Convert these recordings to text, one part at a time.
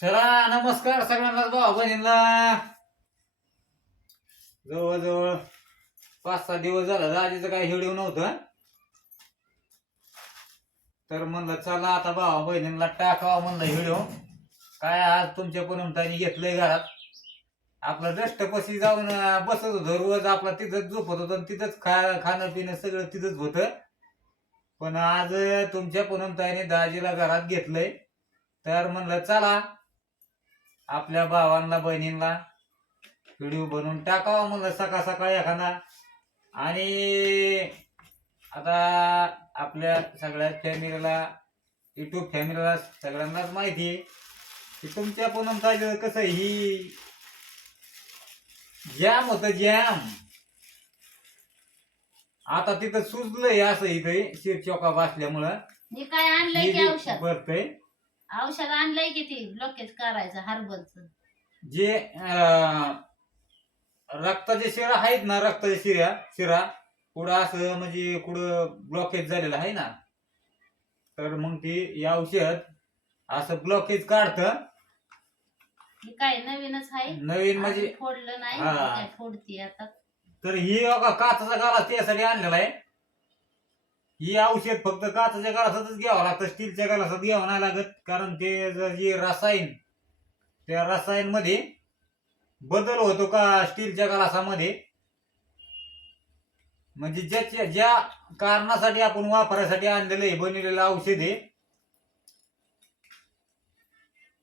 चला नमस्कार सगळ्यांना भाऊ बहिणींना. जवळजवळ 5-6 दिवस झाला राजीचं काही व्हिडिओ नव्हतं, तर म्हणलं चला आता भाऊ बहिणींना टाकावा म्हणलं व्हिडिओ. काय आज तुमच्या पूनमताईने घेतलंय घरात. आपलं दष्टपशी जाऊन बसत होतं रोज, आपला तिथंच झोपत होतं, तिथंच खाणं पिणं सगळं तिथंच होतं. पण आज तुमच्या पूनमताईने दाजीला घरात घेतलंय, तर म्हणलं चला आपल्या भावांना बहिणींना व्हिडिओ बनवून टाकावा म्हणलं सकाळ सकाळी एखादा. आणि आता आपल्या सगळ्या फॅमिलीला, युट्यूब फॅमिलीला सगळ्यांनाच माहिती आहे की तुमच्या पूनमताईचं कसं ही जॅम होतं जॅम. आता तिथं सुजलंय असं इथं शिरचोका बसल्यामुळं. हे काय आणलंय की औषध? बरतय औषध आणलंय की ती ब्लॉकेज करायचं हर्बलचं. जे रक्ताचे शिरा आहेत ना, रक्ताच्या शिरा कुठं असं म्हणजे कुठं ब्लॉकेज झालेलं आहे ना, तर मग ती औषध असं ब्लॉकेज काढतं. हे काय नवीनच आहे, नवीन म्हणजे फोडलं नाही हा. काय फोडती आता. तर ही बघा काचाचा गाला त्यासाठी आणलेला आहे. ही औषध फक्त काचाच्या गालासातच घ्यावं लागतं, स्टीलच्या गालासात घ्यावं नाही लागत. कारण ते जे रसायन, त्या रसायन मध्ये बदल होतो का स्टीलच्या ग्लासामध्ये, म्हणजे ज्या कारणासाठी आपण वापरायसाठी आणलेले बनवलेलं औषध आहे.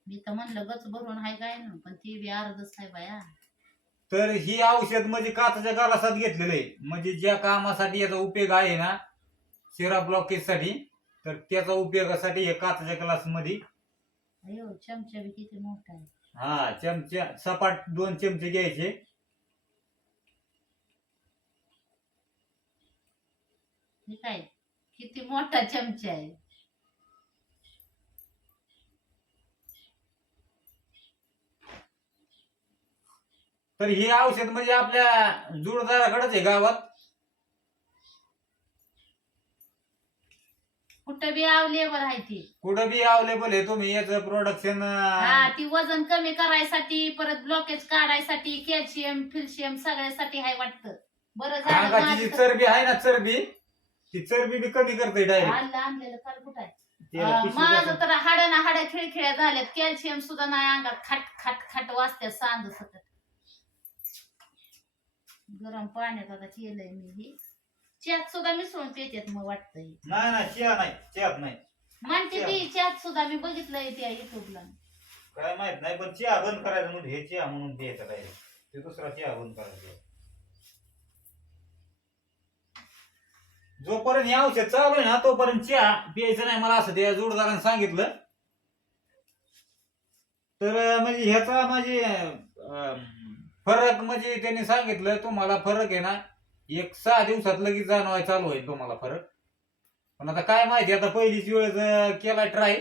मी तर म्हणलं गच भरून आहे काय ना, पण ती बी अर्धच आहे बाया. तर ही औषध म्हणजे काचाच्या ग्लासात घेतलेलं आहे, म्हणजे ज्या कामासाठी याचा उपयोग आहे ना शिरा ब्लॉकेज साठी, तर त्याचा उपयोगासाठी हे काचाच्या ग्लास मध्ये. अयो चमचा बी किती मोठा आहे. हा, चमचा सपाट 2 चमचे घ्यायचे. हे काय किती मोठा चमचा आहे. तर ही औषध म्हणजे आपल्या जोडदाराकडेच आहे गावात. कुठं बी अवेलेबल आहे ती. कुठं बी अवेलेबल आहे. तुम्ही याचं प्रोडक्शन हा, ती वजन कमी करायसाठी, परत ब्लॉकेज काढायसाठी, कॅल्शियम फिल्शियम सगळ्यासाठी आहे वाटतं. बरं झालं अंगाची जी चरबी आहे ना, ती चरबी बी कमी करते डायरेक्ट. आणलेलं काल कुठं आहे. माझं तर हाडं हाड खिळखिळ्या झाल्यात, कॅल्शियम सुद्धा नाही अंगात. खाट खाट खाट वाजत्यात सांद सकट. गरम पाण्यात आता केलंय मी हे. चहात सुद्धा मिसळून पित्यात मग वाटतंय. नाही चहात नाही म्हणते ती चहात सुद्धा मी बघितलंय त्या युट्यूबला. काय माहित नाही, पण चहा बंद करायचं म्हणजे हे चहा म्हणून द्यायचं डायरेक्ट. ते दुसरा चहा बंद करायचा. जोपर्यंत हे औषध चालू आहे ना तोपर्यंत चहा प्यायचं नाही, मला असं त्या जोडदाराने सांगितलं. तर म्हणजे ह्याचा म्हणजे फरक म्हणजे त्यांनी सांगितलं तुम्हाला फरक आहे ना 1-6 दिवसात लगेच जाणवाय चालू होईल तुम्हाला फरक. पण आता काय माहिती, आता पहिलीच वेळेस केला ट्राय.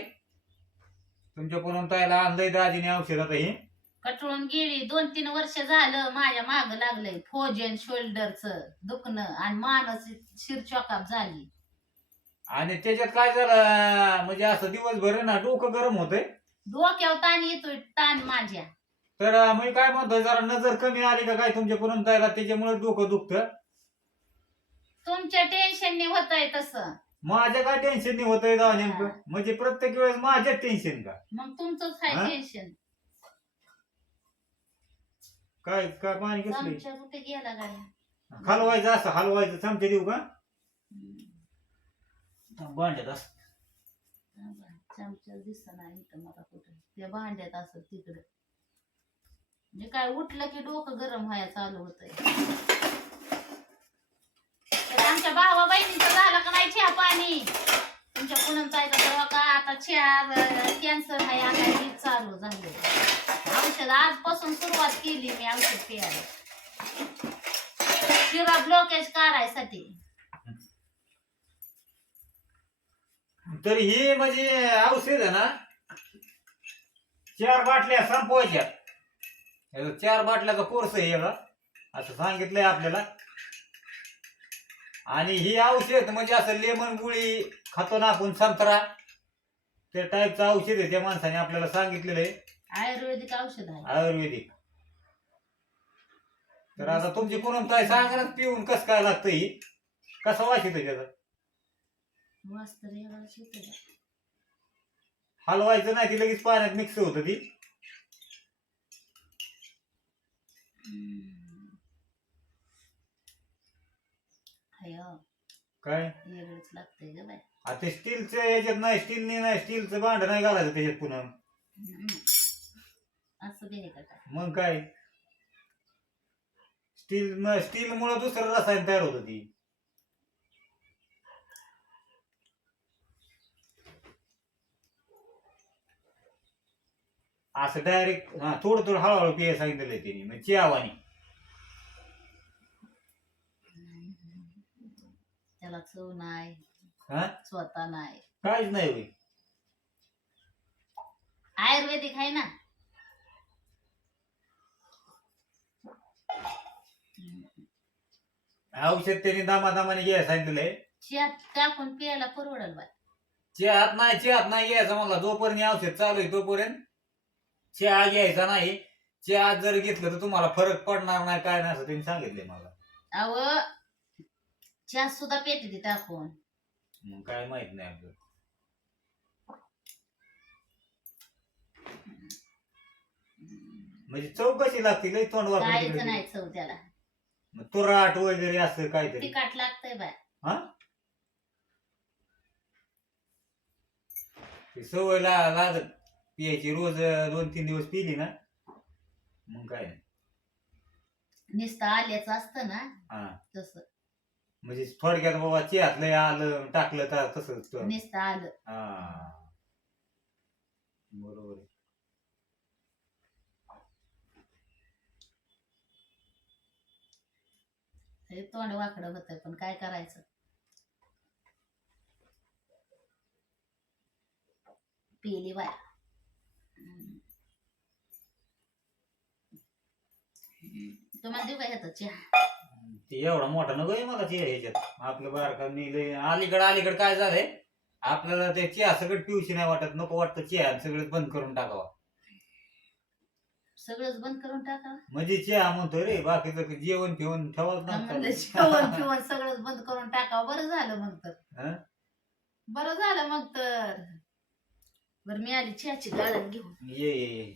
तुमच्या पूनमताईला आणलंय दाजीने औषध. आता हे कटळून गेली. 2-3 वर्ष झालं माझ्या माग लागलंय फोजन शोल्डरचं दुखणं आणि मानस शिरचोकाप झाली. आणि त्याच्यात काय झालं म्हणजे असं दिवसभर ना डोकं गरम होतंय, डोक्यावर ताण येतोय, ताण माझ्या. तर मी काय म्हणतोय जरा नजर कमी आली का काय तुमच्या पूनमताईला, त्याच्यामुळे डोकं दुखतं. तुमच्या टेन्शनने होतंय तसं. माझ्या काय टेन्शन नाही होतंय का नेमकं, म्हणजे प्रत्येक वेळेस माझ्या टेन्शन का? मग तुमचंच आहे टेन्शन. काय काय पाणी कसलं चमचा कुठे गेला गाड्या? हलवायचं, असं हलवायचं. चमचे देऊ का? भांड्यात असं चमचा दिसत नाही इथं मला कुठे. त्या भांड्यात असं तिकडे. म्हणजे काय उठलं की डोकं गरम व्हायला चालू होतंय. तर आमच्या भावा बहिणीचं झालं का नाही चहा पाणी? तुमच्या पूनमताईचं तर का आता चहा कॅन्सर आहे आता हे चालू झालं. औषध आजपासून सुरुवात केली मी औषध प्यायला, शिरा ब्लॉकेज काढायसाठी. तर ही म्हणजे औषध आहे ना 4 बाटल्या संपवायच्या. 4 बाटल्याचा कोर्स आहे याला असं सांगितलंय आपल्याला. आणि ही औषध म्हणजे असं लेमन गुळी खातो ना आपण, संत्रा, त्या टाईपचं औषध आहे. त्या माणसाने आपल्याला सांगितलेलं आहे. आयुर्वेदिक औषध आहे. आयुर्वेदिक. तर आता तुमची पूनम ताई सांगा ना पिऊन कसं काय लागतं ही, कसं वास येतं त्याचा? मस्त वेगळंच येतं बा. हलवायचं नाही ती लगेच पाण्यात मिक्स होतं ती. अयो काय वेगळंच लागतंय ग बाय. आता ते स्टीलचं याच्यात नाही, स्टीलने नाही, स्टीलचं भांड नाही घालायचं त्याच्यात पुन्हा. असं बी आहे का काय? मग काय स्टील मुळे दुसरं रसायन तयार होतं ती. असं डायरेक्ट हा थोडं थोडं हळूहळू पिया सांगितलंय त्यांनी, म्हणजे चियावानी. त्याला चव नाही, हा स्वतः नाही, काहीच नाही होय. आयुर्वेदिक आहे ना. औषध त्यांनी दामादामाने घ्यायला सांगितलंय. चियात टाकून प्यायला परवडल बाय. चहात नाही घ्यायचं मला. जोपर्यंत हे औषध चालू आहे तोपर्यंत चहा घ्यायचा नाही. चहा जर घेतलं तर तुम्हाला फरक पडणार नाही, काय नाही असं त्यांनी सांगितलंय मला. अव चहा सुद्धा पेते ती टाकून. मग काय माहित नाही आपलं. म्हणजे चव कशी लागते लई तोंड काहीच वाकडं. नाही चव त्याला. तुराट वगैरे असं काहीतरी. तिखट लागतंय बाय. हा ती सवय लागत पियायची. रोज 2-3 दिवस पिली ना मग काय नाही. नुसतं आल्याचं असतं ना हा तसं. म्हणजे थोडक्यात बाबा चियातलं आलं टाकलं तर तसंच. नुसतं आलं. हा बरोबर आहे. हे तोंड वाकडं होतंय पण काय करायचं. पिली बाय. तुम्हाला देऊ का ह्याचा चहा? ते एवढा मोठा नको आहे मला चिया ह्याच्यात. आपलं बारका मी अलीकडे काय झालंय, आपल्याला ते चिया सगळं पिऊशी नाही वाटत. नको वाटतं चिया, सगळं बंद करून टाकावा. सगळंच बंद करून टाका. म्हणजे चिया म्हणतोय रे, बाकीचं जेवण पिऊन ठेवाच म्हणलं जेवण पिवण सगळंच बंद करून टाकावं. बरं झालं मग तर. बरं झालं मग तर. बरं मी आली चहाची गाळण घेऊन. ये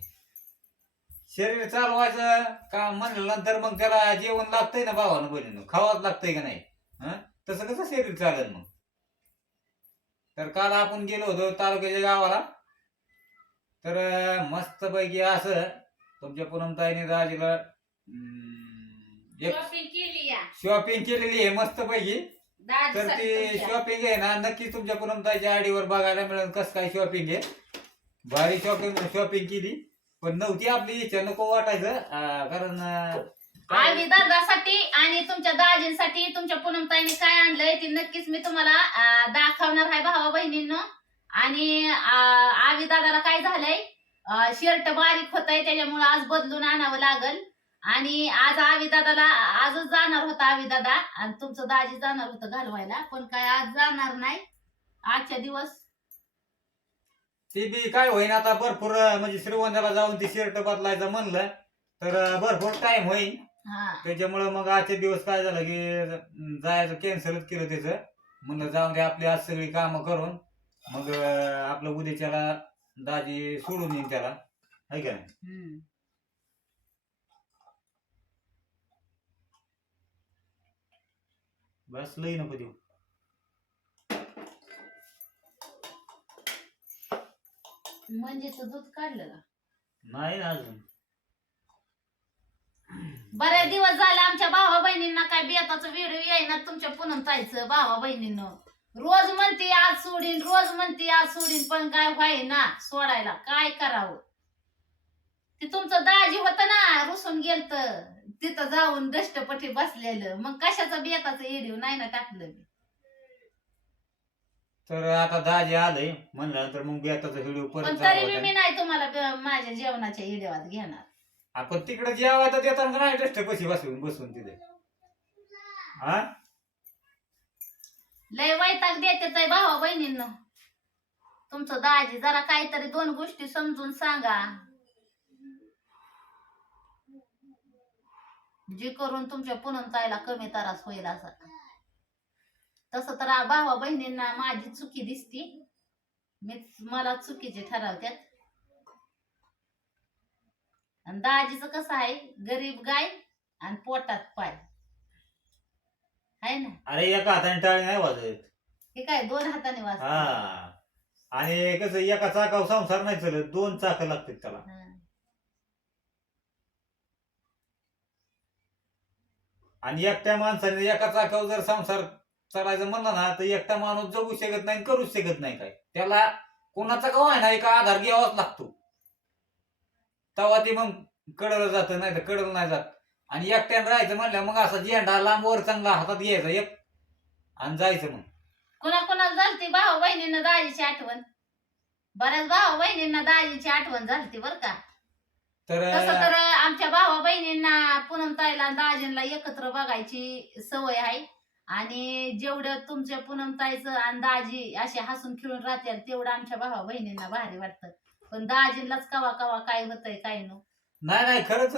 शरीर चालवायचं का म्हणल्यानंतर मग त्याला जेवण लागतंय ना भावानं बहिणीनं, खावाच लागतंय का नाही. तसं कसं शरीर चालेल मग. तर काल आपण गेलो होतो तालुक्याच्या गावाला. तर मस्त पैकी असं तुमच्या पूनमताईने राजीला शॉपिंग केली या शॉपिंग केलेली आहे मस्त पैकी. तर ती शॉपिंग आहे ना नक्की तुमच्या पूनमताईच्या आडीवर बघायला मिळेल कसं काय शॉपिंग आहे. भारी शॉपिंग केली. पण नव्हती आपली इच्छा, नको वाटायचं. कारण आम्ही दादासाठी आणि तुमच्या दाजींसाठी तुमच्या पूनमताईने काय आणलंय ते नक्कीच मी तुम्हाला दाखवणार आहे भावा बहिणींनो. आणि आवी दादाला काय झालंय, शर्ट बारीक होतंय त्याच्यामुळे आज बदलून आणावं लागल. आणि आज आवी दादाला आजच जाणार होता आवी दादा आणि तुमचं दाजी जाणार होतं घालवायला, पण काय आज जाणार नाही. आजच्या दिवस ते बी काय होईन आता भरपूर, म्हणजे श्रीगोंद्याला जाऊन ती शर्ट बदलायचं म्हणलं तर भरपूर टाइम होईल. त्याच्यामुळं मग आजचे दिवस काय झालं की जायचं कॅन्सलच केलं त्याचं. म्हणलं जाऊन दे आपली आज सगळी कामं करून मग आपलं उद्याच्याला दाजी सोडून येईन त्याला, आहे का नाही. बस लई नको देऊ. म्हणजे दूध काढलं का नाही ना अजून. बरेच दिवस झाले आमच्या भावा बहिणींना काय बेताचं व्हिडिओ येईना तुमच्या पूनमताईचं. भावा बहिणींनो रोज म्हणते आज सोडीन, रोज म्हणते आज सोडीन, पण काय व्हायना सोडायला. काय करावं. ते तुमचं दाजी होतं ना रुसून गेलत तिथं जाऊन दष्टपटी बसलेलं, मग कशाचं बेताचं व्हिडिओ नाही ना टाकलं. तर आता दाजी आलंय म्हणल्यानंतर मग बेताचा व्हिडिओ पण परत तरी मी नाही तुम्हाला माझ्या जेवणाच्या व्हिडिओत घेणार. आपण तिकडे जेवायचं देताना नाही दष्ट कशी बसून तिथे. हा लय वैताग देते भावा बहिणींनो तुमचं दाजी. जरा काहीतरी 2 गोष्टी समजून सांगा. जी करून तुमच्या पूनम ताईला कमी त्रास होईल असा. तसं तर भावा बहिणींना माझी चुकी दिसती, मला चुकीचे ठरवत्यात. आणि दाजीचं कसं आहे, गरीब गाय आणि पोटात पाय आहे ना. अरे एका हाताने टाळी नाही वाजत. हे काय 2 हाताने वाजत. हा, आणि कसं एका चाकावर संसार नाही चालत, 2 चाकं लागतात त्याला. आणि एकट्या माणसाने एका चाकावर जर संसार चालायचं म्हणलं ना, तर एकटा माणूस जगू शकत नाही, करूच शकत नाही. काय त्याला कोणाचा का व्हायना एका आधार घ्यावाच लागतो, तेव्हा ते मग कडलं जातं, नाही तर कडलं नाही जात. आणि एकट्यानं राहायचं म्हणलं मग असा झेंडा लांबवर चांगला हातात घ्यायचा एक आणि जायचं. मग कोणाकोणाला झालती भाऊ बहिणींना दाजीची आठवण, बऱ्याच भाऊ बहिणींना दाजीची आठवण झालती बर का. तसं तर आमच्या भावा बहिणींना पूनम ताईला दाजींना एकत्र बघायची सवय आहे. आणि जेवढं तुमच्या पूनम ताईचं आणि दाजी असे हसून खेळून राहतील तेवढं आमच्या भावा बहिणींना भारी वाटतं. पण दाजींलाच कवा कवा काय होतंय काय नो. नाही खरंच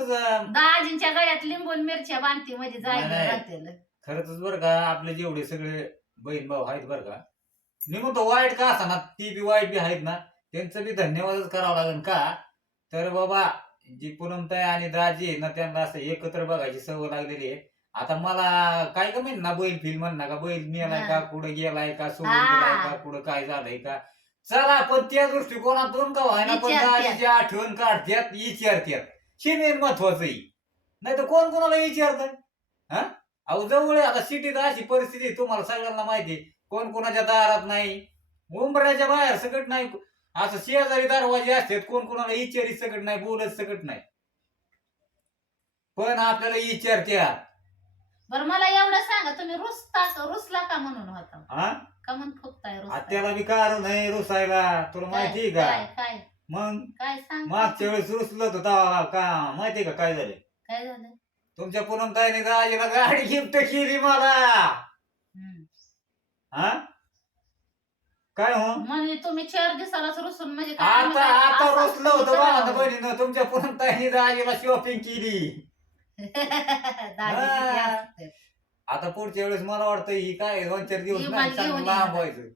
दाजींच्या गळ्यात लिंबून मिरच्या बांधती म्हणजे जायला नाही. राहतील. खरंच बरं का, आपले जेवढे सगळे बहीण भाऊ आहेत बरं का, मी म्हणतो वाईट का असा ना, ती बी वाईट बी आहेत ना, त्यांचं बी धन्यवादच करावं लागेल. का तर बाबा जी पूनमताई आणि दाजी आहे ना, त्यांना असं एकत्र बघायची सवय लागलेली आहे. आता मला काय का माहित ना, बैल फिल्म म्हणणार का, बैल मेलाय का, कुठं गेलाय का, सोडून गेलाय का, कुठं काय झालंय का, चला पण त्या दृष्टिकोनातून का व्हायना पण दाजीची आठवण काढत्यात, विचारत्यात. हे मेन महत्वाचं. नाही तर कोण कोणाला विचारत. हा, अहो जवळ आता सिटीत अशी परिस्थिती तुम्हाला सगळ्यांना माहिती, कोण कोणाच्या दारात नाही, उंबऱ्याच्या बाहेर सकट नाही, असं शेजारी दरवाजे असतात, कोण कोणाला विचारित सकट नाही, बोलत सकट नाही. पण आपल्याला विचारत्या. बरं मला एवढं सांगा, तुम्ही रुसला का म्हणून होता, हा का म्हणून फुकताय त्याला बी कारण नाही रुसायला, तुला माहिती का. काय मग काय सांग, मागच्या वेळेस रुसलं होतं तेव्हा का माहिती का काय झालं. काय झालं. तुमच्या पूनमताईने दाजीला गाडी गिफ्ट केली मला. हा काय हो, म्हणजे तुम्ही 4 दिवसालाच रुसून म्हणजे आता रुसलं होतं बा बहिणीनं, तुमच्या पूनमताईने दाजीला शॉपिंग केली. आता पुढच्या वेळेस मला वाटतं ही काय 2-4 दिवस नाही, चांगलं लांब व्हायचं,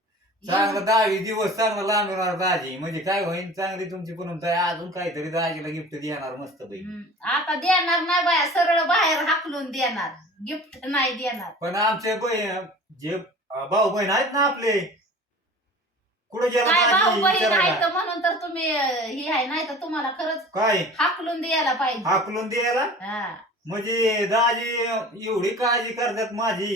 चांगलं 10 दिवस चांगलं लांब येणार दाजी. म्हणजे काय होईल, चांगली तुमची पूनमताई अजून काहीतरी दाजीला गिफ्ट देणार मस्त पैकी. आता देणार नाही बाया, सरळ बाहेर हाकलून देणार, गिफ्ट नाही देणार. पण आमचे बहीण जे भाऊ बहीण आहेत ना आपले, कुठे गेला भाऊ बहीण आहे म्हणून तर तुम्ही ही आहे, नाही तर तुम्हाला खरंच काय हाकलून द्यायला पाहिजे. हाकलून द्यायला म्हणजे दाजी एवढी काळजी करतात माझी.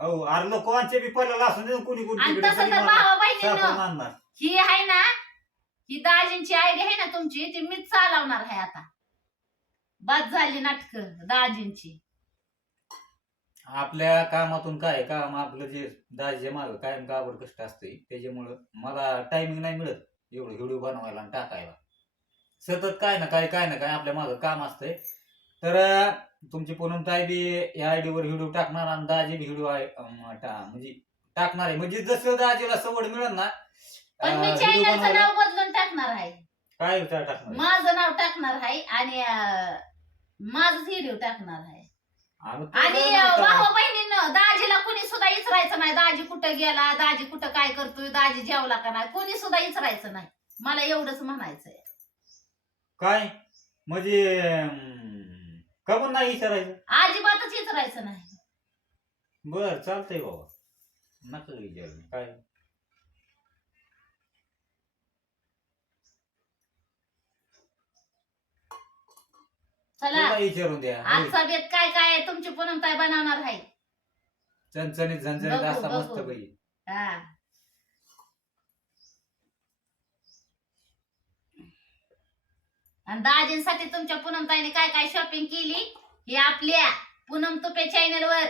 अहो अरे लोकांचे बी पल्ला असून दे, कुणी कुणी तसं तर भावा बहिणीनं आणणार. ही आहे ना, ही दाजींची आयडिया आहे ना तुमची, ती मीच चालवणार आहे आता. बाद झाली नाटक दाजींची. आपल्या कामातून काय काम, आपलं जे दाजीच्या मागं कायम गाबर कष्ट असते, त्याच्यामुळं मला टायमिंग नाही मिळत एवढं व्हिडिओ बनवायला आणि टाकायला. सतत काय ना काय आपल्या मागं काम असतंय. तर तुमची पूनमताई बी या आयडीवर व्हिडिओ टाकणार आणि दाजी बी व्हिडिओ म्हणजे टाकणार आहे. म्हणजे जसं दाजीला सवड मिळेल ना, पण मी चॅनलचं नाव बदलून टाकणार आहे. काय टाकणार, माझं नाव टाकणार आहे आणि माझंच व्हिडिओ टाकणार आहे. आणि भाऊ बहिणीनं दाजीला कुणी सुद्धा विचारायचं नाही, दाजी कुठं गेला, दाजी कुठं काय करतोय, दाजी जेवला का नाही, कोणी सुद्धा विचारायचं नाही. मला एवढंच म्हणायचंय. काय म्हणजे का पण नाही विचारायचं, अजिबातच विचारायचं नाही. बर चालतंय बाबा, नका विचार. काय चला विचारून द्या. आजचा बेत काय काय आहे तुमची पूनमताई बनवणार आहे. चणचणीत झणझणीत असा मस्त पैकी. आणि दाजींसाठी तुमच्या पूनमताईने काय काय शॉपिंग केली हे आपल्या पूनम तुपे चॅनल वर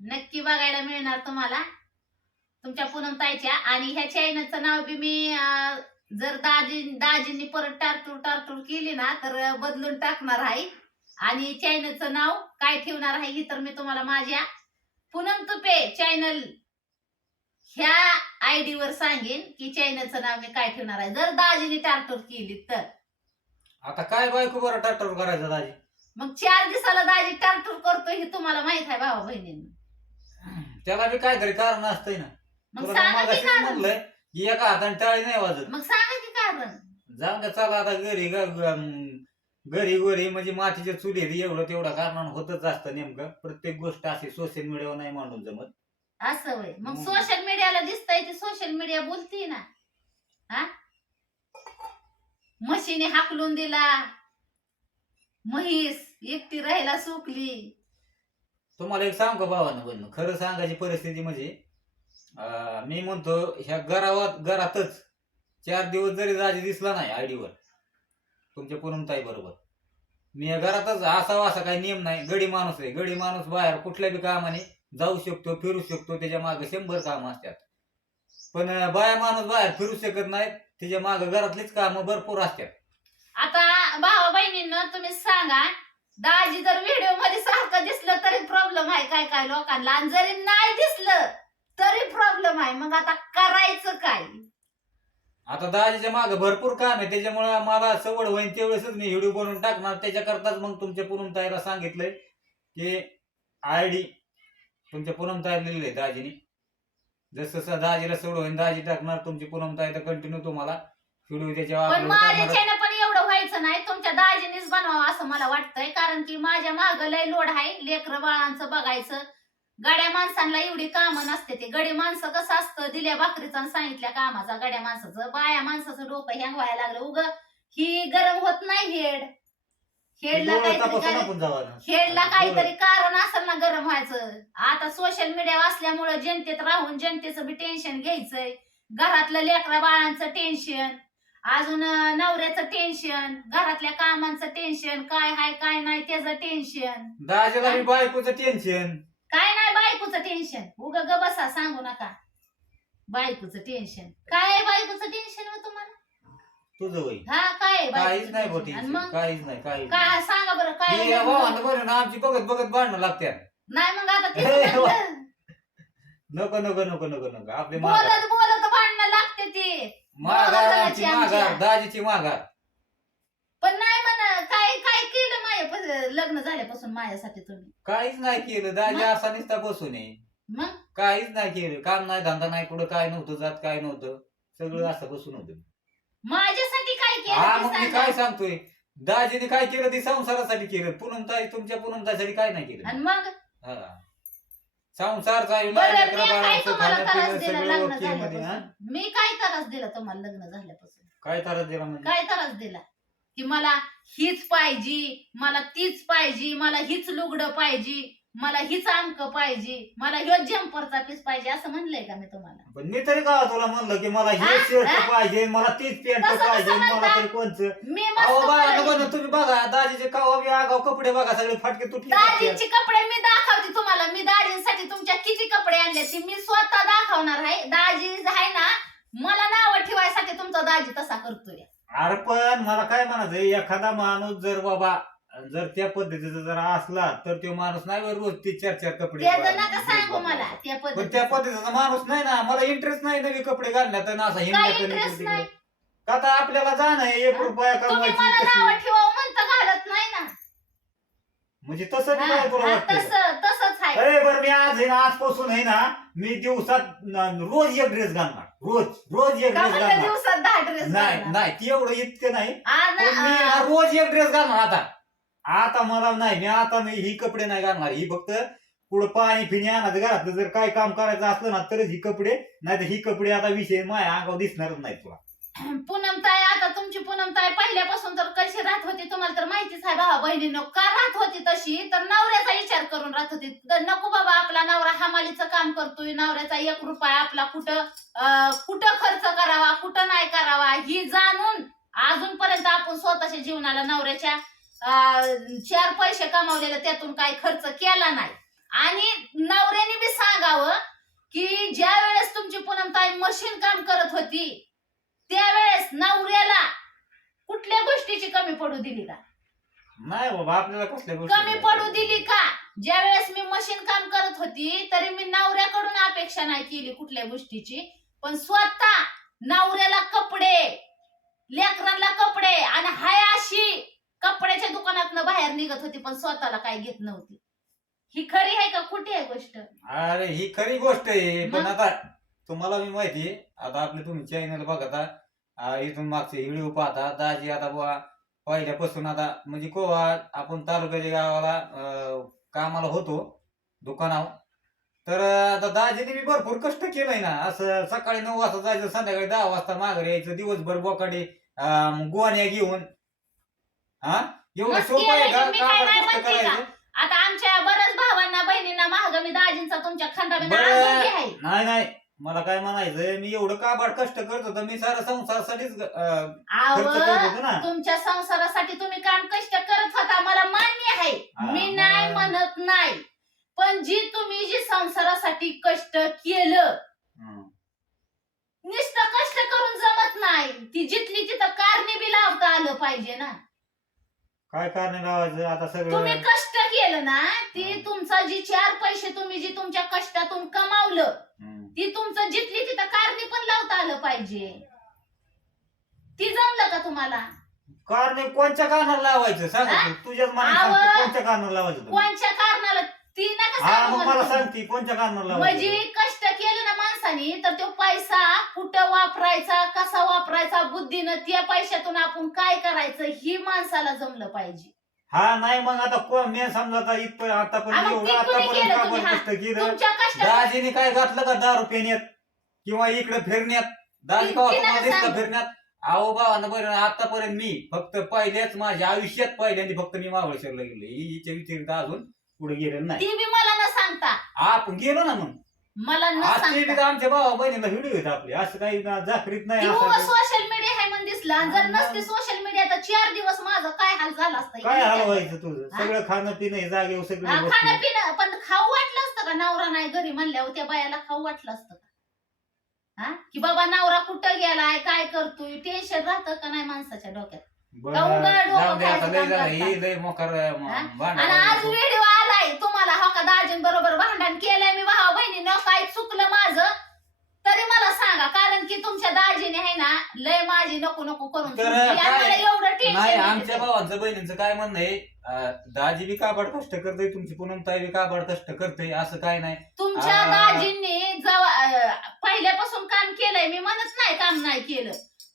नक्की बघायला मिळणार तुम्हाला, तुमच्या पूनमताईच्या. आणि ह्या चॅनलचं नाव बी मी जर दाजींनी परत टारटूर केली ना तर बदलून टाकणार आहे. आणि चॅनलचं नाव काय ठेवणार आहे हे तर मी तुम्हाला माझ्या पूनम तुपे चॅनल ह्या आयडी वर सांगेन की चॅनलचं नाव मी काय ठेवणार आहे, जर दाजीने टारटूर केली तर. आता काय बायको बरं टाटर करायचं दाजी, मग 4 दिवसाला दाजी टारटूर करतो हे तुम्हाला माहित आहे भावा बहिणींना. त्याला बी काहीतरी कारण असतंय ना. मग तुला सांगा की मागाशीच कारण. म्हणलंय की एका हाताने टाळी नाही वाजत. मग सांगा की कारण. जाऊन द्या चला आता घरी घरी म्हणजे मातीच्या चुलीत एवढं तेवढं कारण होतच असतं नेमकं. प्रत्येक गोष्ट अशी सोशल मीडियावर नाही मांडून जमत. असं होय. मग सोशल मीडियाला दिसतंय ती सोशल मीडिया बोलती ना. हा म्हशीने हाकलून दिला, म्हैस एकटी राहायला सुकली. तुम्हाला एक सांग का भावानं बनणं खरं सांगायची परिस्थिती म्हणजे मी म्हणतो ह्या घरातच 4 दिवस जरी दाजी दिसला नाही आयडीवर तुमच्या पूनमताई बरोबर, मी या घरातच असा काही नियम नाही. गडी माणूस आहे. गडी माणूस बाहेर कुठल्या बी कामाने जाऊ शकतो, फिरू शकतो. त्याच्या मागे 100 कामं असतात. पण बाया माणूस बाहेर फिरू शकत नाही. त्याच्या मागे घरातलीच कामं भरपूर असतात. आता भावा बहिणींना तुम्ही सांगा, दाजी जर व्हिडिओ मध्ये सारखं दिसलं तरी प्रॉब्लेम आहे काय काय लोकांना, आणि जरी नाही दिसलं तरी प्रॉब्लेम आहे. मग आता करायचं काय? आता दाजीच्या मागे भरपूर काम आहे. त्याच्यामुळे मला सवड होईल त्यावेळेसच मी व्हिडिओ बनवून टाकणार. त्याच्याकरताच मग तुमच्या पूनमताईला सांगितलंय की आयडी तुमच्या पूनमताईला लिहिलंय दाजीनी. जसं दाजीला सवड होईल दाजी टाकणार. तुमची पूनमताई तर कंटिन्यू तुम्हाला व्हिडिओ त्याच्यावर पण upload माझ्या करणार. चॅनल पण एवढं व्हायचं नाही. तुमच्या दाजीनेच बनवावं असं मला वाटतंय. कारण की माझ्या मागं लय लोड आहे. लेकरं बाळांचं बघायचं. गड्या माणसांना एवढी कामं नसते. ते गडी माणसं कसं असतं, दिल्या भाकरीचा आणि सांगितल्या कामाचा. गड्या माणसाचं बाया माणसाचं डोकं हँग व्हायला लागलं. उग ही गरम होत नाही हेडला डोळं काहीतरी तपासून आपण जावं ना. हेडला डोळं. काहीतरी कारण असेल ना गरम व्हायचं. आता सोशल मीडिया असल्यामुळे जनतेत राहून जनतेचं बी टेन्शन घ्यायचंय. घरातलं लेकरा बाळांचं टेन्शन, अजून नवऱ्याचं टेन्शन, घरातल्या कामांचं टेन्शन, काय हाय काय नाही त्याचं टेन्शन. दाजीला बी बायकोचं टेन्शन. काय नाही बायकोचं टेन्शन. उग ग बसा, सांगू नका बायकोचं टेन्शन. काय आहे बायकोचं टेन्शन हो तुम्हाला? तुझं वय हा काय आहे काहीच बायकोचं नाही टेन्शन? आणि मग काहीच नाही काहीच काय सांगा बरं काय नाही. आहे? भावानं बरं ना आमची बघत बघत भांडणं लागतात. नाही मग आता ते हे हो. बोलत नको नको नको नको नको आपले माघार बोलत भांडणं लागते ते. माघार आमची आमच्या. माघार दाजीची माघार. पण नाही म्हण काय काय केलं माझ्या लग्न झाल्यापासून माझ्यासाठी तुम्ही? काहीच नाही केलं. दाजी मग? असा नुसता बसून आहे. मग काहीच नाही केलं. काम नाही धंदा नाही पुढे काय नव्हतं जात काय नव्हतं. सगळं असं बसून होतं. माझ्यासाठी काय हा केलं मग ते मी सांगा. काय सांगतोय दाजीने काय केलं ते संसारासाठी केलं. पूनमताई तुमच्या पूनमताईसाठी काय नाही केलं. आणि मग हा संसार चालू बरं, नाही. मी लेकरं काय बाळांचं तुम्हाला खाणं त्रास पिणं दिला सगळं लग्न ओके मध्ये. हा झाल्यापासून? मी काय त्रास दिला तुम्हाला लग्न झाल्यापासून? काय त्रास दिला म्हणजे काय त्रास दिला की मला हीच पाहिजे, मला तीच पाहिजे, मला हीच लुगडं पाहिजे, मला हीच आमक पाहिजे, मला ह्यो जम्परचा पीस पाहिजे असं म्हणलंय का मी तुम्हाला? पण मी तरी का तुला म्हणलं की मला हा? हे शर्ट हा? पाहिजे मला तीच पॅन्ट तसं पाहिजे कसं मला म्हणता? तरी कोणचं. मी अहो मस्त बघा बोलले. नको तुम्ही बघा दाजीचे कावा बी आगाव कपडे बघा सगळे फाटके तुटले असतात. दाजींचे कपडे मी दाखवते तुम्हाला. मी दाजींसाठी तुमच्या किती कपडे आणले ते मी स्वतः दाखवणार आहे. दाजी आहे ना, मला नाव ठेवायसाठी तुमचा दाजी तसा करतोय. अरे पण मला काय म्हणायचंय एखादा माणूस जर बाबा जर त्या पद्धतीचा जर असला तर तो माणूस नाही बरं रोज 3-4 कपडे त्याचं नका सांगू मला त्या पण त्या पद्धतीचं. पद्धतीचा माणूस नाही ना. मला इंटरेस्ट नाही नवी कपडे घालण्यात आणि असं काय हिंडण्यात इंटरेस्ट आणि नाही? तिकडे. का आता आपल्याला जाणं आहे 1 रुपया तुम्ही कमवायची मला कशी. नाव ठेवावं म्हणता घालत नाही ना. म्हणजे तसं बी हा, काय तुला हा, वाटतं? तसंच आहे. अरे बरं मी आज आहे ना आजपासून आहे ना मी दिवसात रोज एक ड्रेस घालणार. रोज एक का ड्रेस म्हणलं घालणार. दिवसात 10 ड्रेस नाही नाही ती एवढं इतकं नाही. पण मी ना घालणार? रोज एक ड्रेस घालणार आता मला नाही. मी ही कपडे नाही घालणार. ही फक्त पुढं पाणी फिणी आणायचं घरातलं जर काय काम करायचं असलं ना तरच ही कपडे नाही तर ही कपडे आता विषय माझ्या अंगावर दिसणारच नाही तुला. पूनमताई, आता तुमची पूनमताई पहिल्यापासून तर कशी राहत होती तुम्हाला तर माहितीच आहे भावा बहिणीनं. का राहत होती तशी? तर नवऱ्याचा विचार करून राहत होती. तर नको बाबा आपला नवरा हमालीचं काम करतोय, नवऱ्याचा 1 रुपया आपला कुठं खर्च करावा कुठं नाही करावा ही जाणून अजूनपर्यंत आपण स्वतःच्या जीवनाला नवऱ्याच्या 4 पैसे कमावलेले त्यातून काही खर्च केला नाही. आणि नवऱ्याने बी सांगावं की ज्या वेळेस तुमची पूनमताई मशीन काम करत होती त्यावेळेस नवऱ्याला कुठल्या गोष्टीची कमी पडू दिली का? नाही बाबा आपल्याला कसल्या कमी पडू दिली का? ज्या वेळेस मी मशीन काम करत होती तरी मी नवऱ्याकडून अपेक्षा नाही केली कुठल्या गोष्टीची. पण स्वतः नवऱ्याला कपडे, लेकरांना कपडे आणि हाय अशी कपड्याच्या दुकानातनं बाहेर निघत होती पण स्वतःला काय घेत नव्हती. ही खरी आहे का खोटी आहे गोष्ट? अरे ही खरी गोष्ट आहे, पण मग? आता तुम्हाला मी माहिती आहे, आता आपले तुम्ही चॅनल बघता, इथून मागचे व्हिडिओ पाहता. दाजी आता बुवा पहिल्यापासून आता म्हणजे कोवा आपण तालुक्याच्या गावाला कामाला होतो दुकानावर. तर आता दाजीने मी भरपूर कष्ट केलंय ना. असं सकाळी 9 वाजता जायचं, संध्याकाळी 10 वाजता माघारी यायचं, दिवसभर बोकाडे गोवान्या घेऊन. हा एवढं मग सोपं आहे का? मी काय कामाला नाही कष्ट म्हणते का? करायचं? आता आमच्या बऱ्याच भावांना बहिणींना महाग मी दाजींचा तुमच्या खांदाबिंदा बरं. अजून बी आहे. नाही मला काय म्हणायचं, मी एवढं काबाड कष्ट करत होतो, मी सारा संसारासाठीच खर्च करत आवं, होतो ना. तुमच्या संसारासाठी तुम्ही काम कष्ट करत होता मला मान्य आहे. हा, मी नाही मग. म्हणत नाही, पण तुम्ही जी संसारासाठी कष्ट केलं, हं. नुसतं कष्ट करून जमत नाही. ती जिथली तिथं कारणी बी लावता आलं पाहिजे ना. काय कारण लावायचं आता तुम्ही सगळं. कष्ट केलं ना, ती तुमचा जी 4 पैसे तुम्ही जी तुमच्या कष्टातून कमावलं, हं. ती तुमचं जिथली तिथं कारणी पण लावता आलं पाहिजे. ती जमलं का तुम्हाला? कारण कोणत्या कारणाला लावायचं सांग हा? तू. तुझ्याच मनात आवं, सांग तू कोणत्या कारणाला लावायचं तुम्ही. कोणत्या कारणाला ती नका हा सांगू मग मला मला तुम्ही. सांग ती कोणत्या कारणाला म्हणजे लावायचं. कष्ट केलं ना माणसाने, तर तो पैसा कुठं वापरायचा, कसा वापरायचा, बुद्धीनं त्या पैशातून आपण काय करायचं ही माणसाला जमलं पाहिजे. हा नाही मग आता कोण मी समजा आता इथपर्यंत हा, आतापर्यंत मग एवढं ते कुणी आतापर्यंत केलं काबाड तुम्ही? हा. कष्ट केलं. तुमच्या कष्टात दाजीने काय घातलं का दारू पिण्यात किंवा इकडे फिरण्यात? दाजी ती- का ती तुम्हाला नका दिसलं सांगू. फिरण्यात? अहो बाबांना बरं आतापर्यंत मी फक्त पहिल्याच माझ्या आयुष्यात पहिल्यांदा फक्त मी महाबळेश्वरला गेलो. हिच्या व्यतिरिक्त अजून पुढे गेलेलं नाही. ती बी मला न सांगता, आपण गेलो ना मग. मला न आज ते सांगता. आमच्या भावा बहिणीला व्हिडिओ आहेत आपले, असं काही जाखरीत नाही असं काही. सोशल मीडिया आहे म्हणून दिसलं, आणि जर नसते सोशल मीडिया तर 4 दिवस माझं काय हाल झालं असतं. काय हलवायचं तुझं? हा? सगळं खाणं पिणं हे जागेवर सगळी खाणं वस्तू. पिणं पण खाऊ वाटलं असतं का? नवरा नाही घरी म्हणल्यावर त्या बायाला खाऊ वाटलं असतं का? हा, की बाबा नवरा कुठं गेलाय, काय करतोय, टेन्शन राहतं का नाही माणसाच्या डोक्यात? बरं, काहून गं डोकं जाऊ दे आता, खायचं लय काम झालं. करता? ही लय मोकार हा? भांडण आणि आज आहे. व्हिडिओ आलाय तुम्हाला, हो का दाजीं बरोबर भांडण केलंय मी भावा बहिणीनं, काय चुकलं माझं तरी मला सांगा, कारण की तुमच्या दाजीने आहे ना लय माझी नको नको करून तर सोडली. आणि काय- मला एवढं नाही टेन्शन आमच्या भावांचं बहिणींचं काय म्हणणं आहे, दाजी बी काबाड कष्ट करते, तुमची पूनमताई बी काबाड कष्ट करते, असं काय नाही. तुमच्या आ- दाजींनी पहिल्यापासून काम केलंय, मी म्हणत नाही काम नाही केलं,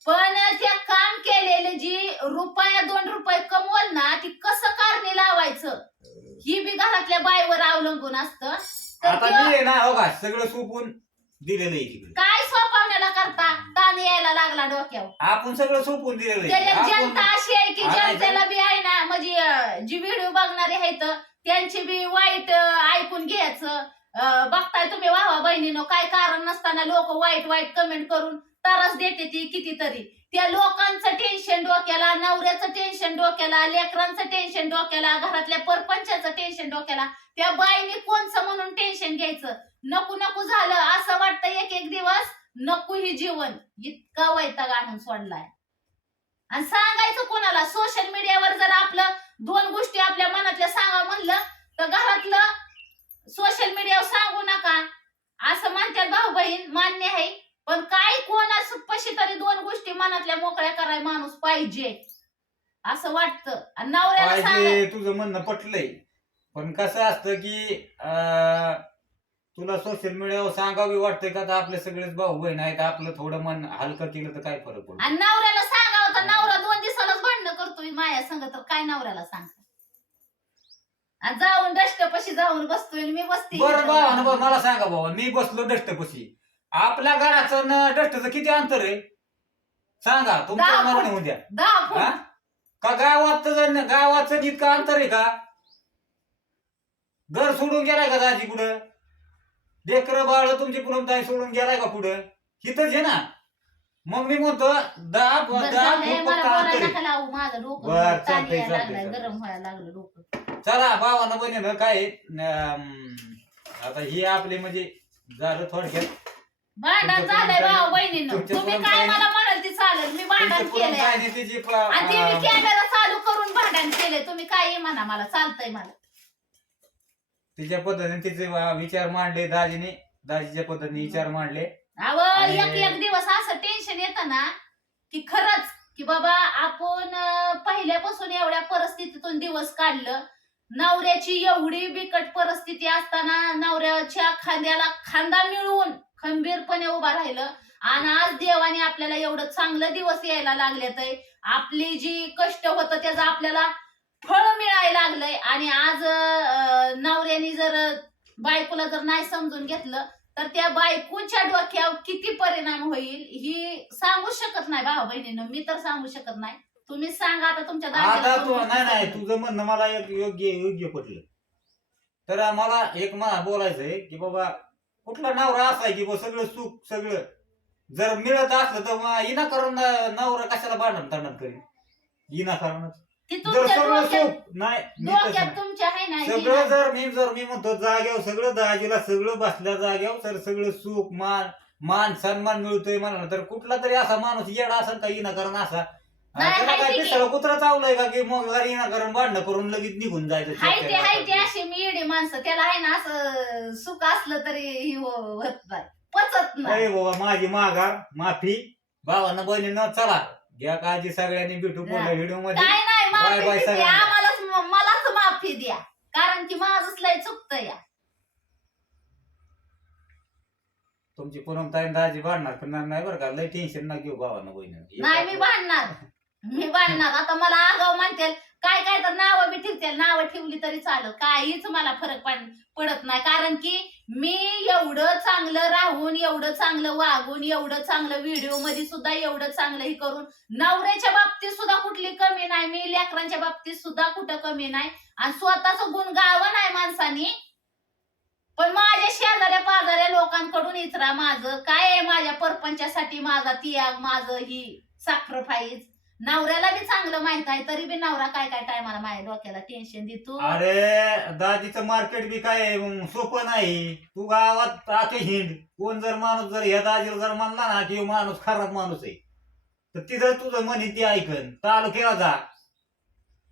पण त्या काम केलेले जी रुपया 2 रुपये कमवल ना, ती कसं कारणी लावायचं ही बी घरातल्या बाईवर अवलंबून असतं. तर आता त्यो- मी आहे ना हो का सगळं सोपून दिलेलं आहे तिकडे. काय सोपावण्याला करता? ताण यायला लागला डोक्यावर. आपण सगळं सोपून दिलेलं त्याच्यात आहे. जनता आपण- अशी आहे की आणायचं. जनतेला बी आहे ना, म्हणजे जी व्हिडिओ बघणारे आहेत त्यांची बी वाईट ऐकून घ्यायचं. बघताय तुम्ही भावा बहिणीनं, काय कारण नसताना लोक वाईट वाईट कमेंट करून त्रास देते ती कितीतरी. त्या लोकांचं टेन्शन डोक्याला, नवऱ्याचं टेन्शन डोक्याला, लेकरांचं टेन्शन डोक्याला, घरातल्या परपंचाचं टेन्शन डोक्याला. त्या बाईने कोणचं म्हणून टेन्शन घ्यायचं? नको नको झालं असं वाटतं एक एक दिवस. नको ही जीवन इतका वैताग आणून सोडलाय. आणि सांगायचं कोणाला? सोशल मीडियावर जर आपलं 2 गोष्टी आपल्या मनातल्या सांगा म्हणलं तर घरातलं सोशल मीडियावर सांगू नका असं म्हणतात भाऊ बहीण, मान्य आहे. पण काय कोणाच पशी तरी 2 गोष्टी मनातल्या मोकळ्या कराय माणूस पाहिजे असं वाटतं. आणि नवऱ्याला सांगा. पाहिजे तुझं म्हणणं पटलंय, पण कसं असतं की तुला सोशल मीडियावर सांगावी वाटतंय का? आता आपले सगळेच भाऊ बहीण आहेत, आपलं थोडं मन हलकं केलं तर काय फरक पडतो? आणि नवऱ्याला सांगावं तर नवरा 2 दिवसालाच भांडणं करतोय माया संग, तर काय नवऱ्याला सांगता? आणि जाऊन डस्टपशी जाऊन बसतोय आणि मी बसते. बरं भावा मला सांगा भावा, मी बसलो डस्टपशी, आपल्या घराचं न डस्टचं किती अंतर आहे सांगा? तुमच्या 10 मनाने फूट. होऊन द्या. 10 फूट. हा? का गावाचं इतकं अंतर आहे का? घर सोडून गेलाय का दाजी कुठं? लेकरं बाळ तुमची पूनमताई सोडून गेलाय का कुठं? हिथंच आहे ना. मग मी म्हणतो 10 बरं फूट झालंय, मला फक्त बोलायला अंतर आहे. नका लावू, माझं डोकं बरं, ताण चालतंय, यायला चालतंय, लागलाय, चालतंय. गरम व्हायला लागलं डोकं. चला भावानं बहिणीनं काय आता ही आपली म्हणजे झालं थोडक्यात. भांडण तुमच्या झालंय पुढं भाऊ बहिणीनं. तुमच्या तुम्ही पुढं काय काय- मला म्हणाल ती चालेल, मी भांडण तुमची केलंय. पूनमताईने तिची आणि ते मी कॅमेरा चालू करून भांडण केले. तुम्ही काय म्हणा, मला चालतंय मला. तिच्या पद्धतीने तिचे विचार मांडले दाजीच्या पद्धतीने विचार मांडले. अव आणि- एक एक दिवस असं टेन्शन येतं ना की खरंच की बाबा आपण पहिल्यापासून एवढ्या परिस्थितीतून दिवस काढलं. नवऱ्याची एवढी बिकट परिस्थिती असताना नवऱ्याच्या खांद्याला खांदा मिळवून खंबीरपणे उभा राहिलं. आणि आज देवाने आपल्याला एवढं चांगलं दिवस यायला लागलेत. आपली जी कष्ट होतं त्याचं आपल्याला फळ मिळायला लागलंय. आणि आज नवऱ्याने जर बायकोला जर नाही समजून घेतलं तर त्या बायकोच्या डोक्यावर किती परिणाम होईल ही सांगू शकत नाही भाऊ बहिणीनं. मी तर सांगू शकत नाही. तुम्ही सांगा आता तुमच्या आता तू दादाला. नाही तुझं म्हणणं मला एक योग्य योग्य पटलं. तर मला एक बोलायचंय की बाबा कुठला नवरा असाय की बा सगळं सुख सगळं जर मिळत असलं तर मग इनाकारण नवरा कशाला भांडण तांडण करेल. इनाकारण ती जर तुमच्या सगळं डोक्यात सुख नाही मी तसं डोक्यात नाही. तुमच्या आहे ना ही सगळं नाही. जर मी म्हणतो जाग्यावर सगळं दाजीला सगळं बसल्या जाग्यावर तर सगळं सुख मान सन्मान मिळतोय म्हणलं तर कुठला तरी असा माणूस येडा असेल का इनाकारण असा नाही, त्याला हाय काय ते पिसळ कुत्रा चावलंय का की मग घरी इनाकारण भांडणं करून लगेच निघून हाय ते जायचं. अशी मी येडी माणसं त्याला आहे ना असं सुख असलं तरी ही होत नाही, पचत नाही. अरे बाबा माझी माघार माफी भावानं बहिणीनं चला घ्या काळजी सगळ्यांनी भेटू पुढल्या व्हिडिओ मध्ये. काय नाही बाय माफी बाय किती सगळ्यांना. मलाच माफी द्या कारण की माझंच लय चुकतं या. तुमची पूनमताई दाजी भांडणार करणार नाही बरं का. लय टेन्शन ना घेऊ भावानं बहिणीनं. नाही मी भांडणार आता मला आगाव म्हणतील काय काय तर नावं बी ठेवतील. नावं ठेवली तरी चालत काहीच मला फरक पडत नाही कारण की मी एवढं चांगलं राहून एवढं चांगलं वागून एवढं चांगलं व्हिडिओ मध्ये सुद्धा एवढं चांगलं हे करून नवऱ्याच्या बाबतीत सुद्धा कुठली कमी नाही. मी लेकरांच्या बाबतीत सुद्धा कुठं कमी नाही. आणि स्वतःच गुण गावं नाही माणसानी. पण माझ्या शेजाऱ्या पाजाऱ्या लोकांकडून इचरा माझं काय आहे. माझ्या परपंचासाठी माझा त्याग माझं ही सॅक्रिफाईस नवऱ्याला बी चांगलं माहित आहे तरी बी नवरा काय काय टायमाला माझ्या डोक्याला टेन्शन देतो. अरे दाजीचं मार्केट बी काय सोपं नाही. तू गावात आखे हिंड कोण जर माणूस जर ह्या दाजीला जर म्हणला ना की माणूस खराब माणूस आहे तर तिथं तुझं म्हणे ते ऐकन. तालुक्याला जा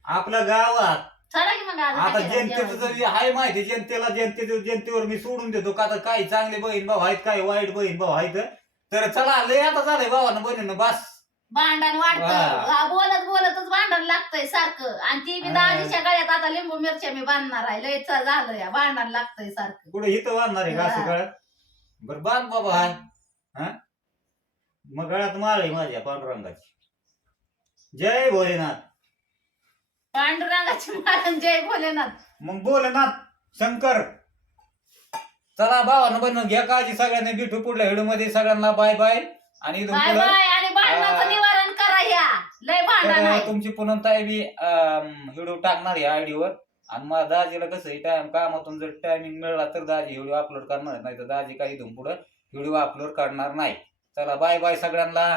आपल्या गावात चला की मग आज आता हाकेला जनतेचं जेवायला. जर आहे माहिती जनतेवर मी सोडून देतो का आता काही चांगले बहीण भाऊ आहेत काही वाईट बहीण भाऊ आहेत. तर चला लय आता झालंय भावानं बहिणीनं बस भांडण वाढतं बोलत बोलतच भांडण लागतंय सारखं. आणि ती बी दाजीच्या गळ्यात आता लिंबू मिरच्या मी बांधणार आहे. लय झालं या भांडण लागतंय सारखं. कुठे इथं बांधणार आहे का असं हा. गळ्यात. बरं बांध बाबा हाय हा मग गळ्यात माळ आहे माझ्या पांडुरंगाची. जय भोलेनाथ. पांडुरंगाची मारण जय भोलेनाथ. मग भोलेनाथ शंकर. चला भावानं बनवून घ्या काळजी सगळ्यांनी भेटू पुढल्या व्हिडिओ मध्ये. सगळ्यांना बाय बाय. आणि इथून बाय पुढं बाय. आणि भांडणाचं निवारण करा ह्या लय भांडण तर आहे. तुमची पूनमताई बी व्हिडिओ टाकणार या आयडीवर. आणि मग दाजीला कसं आहे टाइम कामातून जर टायमिंग मिळाला तर दाजी व्हिडिओ अपलोड करणार नाही तर दाजी काही इथून पुढे व्हिडिओ अपलोड करणार नाही. चला बाय बाय सगळ्यांना.